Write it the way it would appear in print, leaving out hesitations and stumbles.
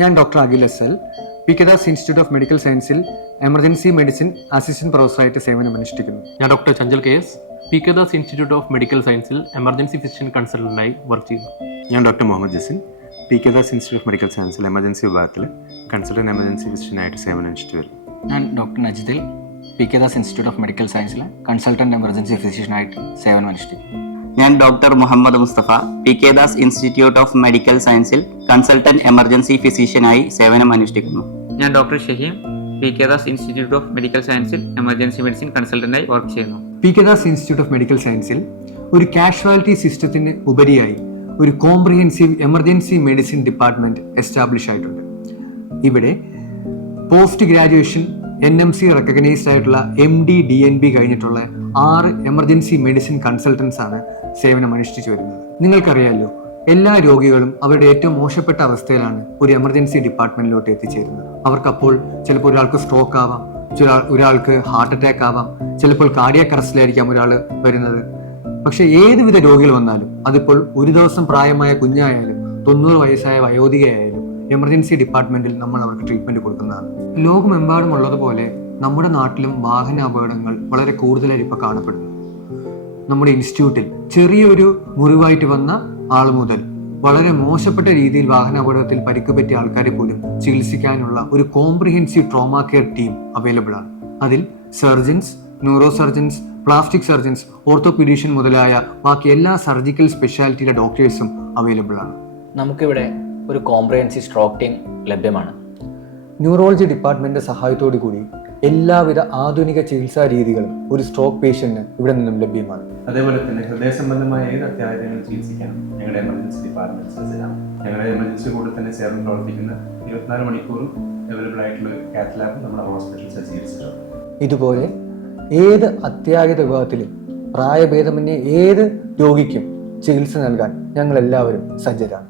ഞാൻ doctor Akhil S L P K Das institute of medical സയൻസിൽ emergency medicine assistant പ്രൊഫസറായിട്ട് സേവനമനുഷ്ഠിക്കുന്നു. ഞാൻ doctor Chanchal K S P K Das institute of medical സയൻസിൽ emergency physician കൺസൾട്ടൻ്റായി വർക്ക് ചെയ്യുന്നു. ഞാൻ doctor Muhammad Jasin P K Das institute of medical സയൻസിൽ എമർജൻസി വിഭാഗത്തിൽ കൺസൾട്ടൻറ്റ് എമർജൻസി ഫിസിഷ്യനായിട്ട് സേവനമനുഷ്ഠിച്ചു വരുന്നു. ഞാൻ ഡോക്ടർ നജിദിൽ P K Das institute of medical സയൻസിൽ കൺസൾട്ടൻറ്റ് എമർജൻസി ഫിസിഷ്യനായിട്ട് സേവനമനുഷ്ഠിക്കുന്നു. ഞാൻ doctor Muhammad Mustafa P K Das institute of medical സയൻസിൽ കൺസൾട്ടന്റ് എമർജൻസി ഫിസിഷ്യനായി സേവനം അനുഷ്ഠിക്കുന്നു. ഞാൻ doctor Shaheem P K Das institute of medical സയൻസിൽ എമർജൻസി മെഡിസിൻ കൺസൾട്ടന്റായി വർക്ക് ചെയ്യുന്നു. P K Das institute of medical സയൻസിൽ ഒരു കാഷ്വാലിറ്റി സിസ്റ്റത്തിന് ഉപരിയായി ഒരു comprehensive emergency medicine department establish ആയിട്ടുണ്ട്. ഇവിടെ പോസ്റ്റ് ഗ്രാജുവേഷൻ NMC റെക്കഗ്നൈസ്ഡ് ആയിട്ടുള്ള MD DNB കഴിഞ്ഞിട്ടുള്ള 6 എമർജൻസി മെഡിസിൻ കൺസൾട്ടൻസ് ആണ് സേവനം അനുഷ്ഠിച്ചു വരുന്നത്. നിങ്ങൾക്കറിയാമല്ലോ, എല്ലാ രോഗികളും അവരുടെ ഏറ്റവും മോശപ്പെട്ട അവസ്ഥയിലാണ് ഒരു എമർജൻസി ഡിപ്പാർട്ട്മെന്റിലോട്ട് എത്തിച്ചേരുന്നത്. അവർക്കപ്പോൾ ചിലപ്പോൾ ഒരാൾക്ക് സ്ട്രോക്ക് ആവാം, ഒരാൾക്ക് ഹാർട്ട് അറ്റാക്ക് ആവാം, ചിലപ്പോൾ കാർഡിയാക് അറസ്റ്റിലായിരിക്കാം ഒരാൾ വരുന്നത്. പക്ഷെ ഏതുവിധ രോഗികൾ വന്നാലും, അതിപ്പോൾ ഒരു ദിവസം പ്രായമായ കുഞ്ഞായാലും 90 വയസ്സായ വയോധികയായാലും എമർജൻസി ഡിപ്പാർട്ട്മെന്റിൽ നമ്മൾ അവർക്ക് ട്രീറ്റ്മെന്റ് കൊടുക്കുന്നതാണ്. ലോകമെമ്പാടും ഉള്ളതുപോലെ നമ്മുടെ നാട്ടിലും വാഹന അപകടങ്ങൾ വളരെ കൂടുതലായി ഇപ്പോൾ കാണപ്പെടുന്നു. നമ്മുടെ ഇൻസ്റ്റിറ്റ്യൂട്ടിൽ ചെറിയൊരു മുറിവായിട്ട് വന്ന ആൾ മുതൽ വളരെ മോശപ്പെട്ട രീതിയിൽ വാഹന അപകടത്തിൽ പരിക്ക് പറ്റിയ ആൾക്കാരെ പോലും ചികിത്സിക്കാനുള്ള ഒരു comprehensive trauma care team available ആണ്. അതിൽ surgeons, neuro surgeons, plastic surgeons, orthopaedician മുതലായ ബാക്കി എല്ലാ സർജിക്കൽ സ്പെഷ്യാലിറ്റിയുടെ ഡോക്ടേഴ്സും അവൈലബിൾ ആണ്. നമുക്കിവിടെ ഒരു കോംപ്രിഹെൻസീവ് സ്ട്രോക്ക് ടീം ലഭ്യമാണ്. ന്യൂറോളജി ഡിപ്പാർട്ട്മെന്റിന്റെ സഹായത്തോടു കൂടി എല്ലാവിധ ആധുനിക ചികിത്സാ രീതികളും ഒരു സ്ട്രോക്ക് പേഷ്യന്റിന് ഇവിടെ നിന്നും ലഭ്യമാണ്. അതേപോലെ തന്നെ ഹൃദയ സംബന്ധമായ ഏത് അത്യാഹിതങ്ങളും ചികിത്സിക്കാൻ ഞങ്ങളുടെ എമർജൻസി ഡിപ്പാർട്ട്മെന്റ് സജ്ജരാണ്. ഞങ്ങളുടെ എമർജൻസി കൂടെ തന്നെ ചേർന്ന് പ്രവർത്തിക്കുന്ന 24 മണിക്കൂറും അവൈലബിൾ ആയിട്ടുള്ള കാത്ത് ലാബ് നമ്മുടെ ഹോസ്പിറ്റലിൽ സജ്ജീകരിച്ചിട്ടുണ്ട്. ഇതുപോലെ ഏത് അത്യാഹിത വിഭാഗത്തിലും പ്രായഭേദമന്യേ ഏത് രോഗിക്കും ചികിത്സ നൽകാൻ ഞങ്ങൾ എല്ലാവരും സജ്ജരാണ്.